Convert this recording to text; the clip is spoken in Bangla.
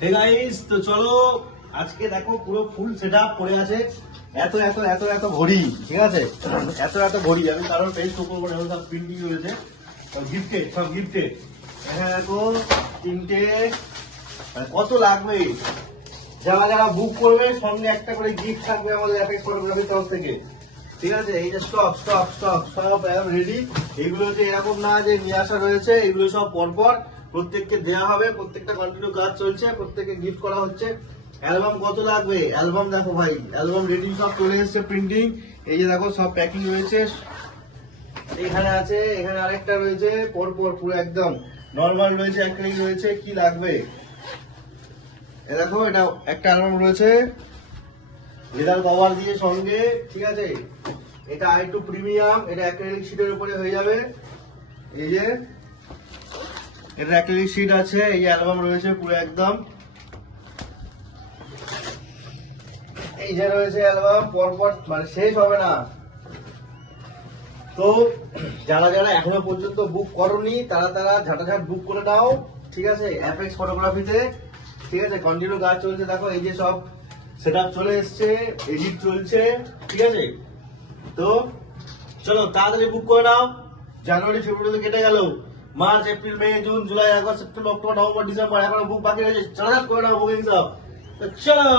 হে গাইস, তো চলো আজকে দেখো পুরো ফুল সেটআপ পড়ে আছে। এত এত এত এত ঘড়ি, ঠিক আছে, এত এত ঘড়ি আমি কারোর পেজ তো করবো না, সব প্রিন্টিং রয়েছে, গিফটেড, সব গিফটেড। এখানে দেখো তিনটে, কত লাগবে। যারা যারা বুক করবে সঙ্গে একটা করে গিফট থাকবে আমাদের অ্যাপেক্স ফটোগ্রাফির তরফ থেকে, ঠিক আছে। এই যে স্টক স্টক স্টক সব রেডি। এগুলো যে এরকম না যে নিয়ে আসা রয়েছে, এগুলো সব পরপর প্রত্যেককে দেওয়া হবে। প্রত্যেকটা কন্টিনিউ কাজ চলছে, প্রত্যেককে গিফট করা হচ্ছে। অ্যালবাম কত লাগবে, অ্যালবাম দেখো ভাই, অ্যালবাম রেডি সব চলে এসছে প্রিন্টিং। এই যে দেখো সব প্যাকিং রয়েছে, এখানে আছে, এখানে আরেকটা রয়েছে, পরপর পুরো একদম নর্মাল রয়েছে, অ্যাক্রিলিক রয়েছে। কি লাগবে এ দেখো, এটা একটা অ্যালবাম রয়েছে লেদার কভার দিয়ে সঙ্গে, ঠিক আছে। এটা আরেকটু প্রিমিয়াম, এটা অ্যাক্রিলিক শীটের উপরে হয়ে যাবে। এই যে এটা অ্যাক্রিলিক শীট আছে, এই অ্যালবাম রয়েছে পুরো একদম, এই যে রয়েছে অ্যালবাম পরপর, মানে শেষ হবে না। তো যারা যারা এখনো পর্যন্ত বুক করনি তারা তারা ঝাঁটাঝাট বুক করে নাও, ঠিক আছে, অ্যাপেক্স ফটোগ্রাফিতে, ঠিক আছে। কন্টিনিউ কাজ চলছে, দেখো এই যে সব সেটআপ চলে এসছে, এডিট চলছে, ঠিক আছে। তো চলো তাড়াতাড়ি বুক করে নাও। জানুয়ারি ফেব্রুয়ারি কেটে গেল, March April May June July August September October November December, এখনো বুক বাকি রয়েছে। ঝাঁটাঝাট করে নাও বুকিং সব। তো চলো।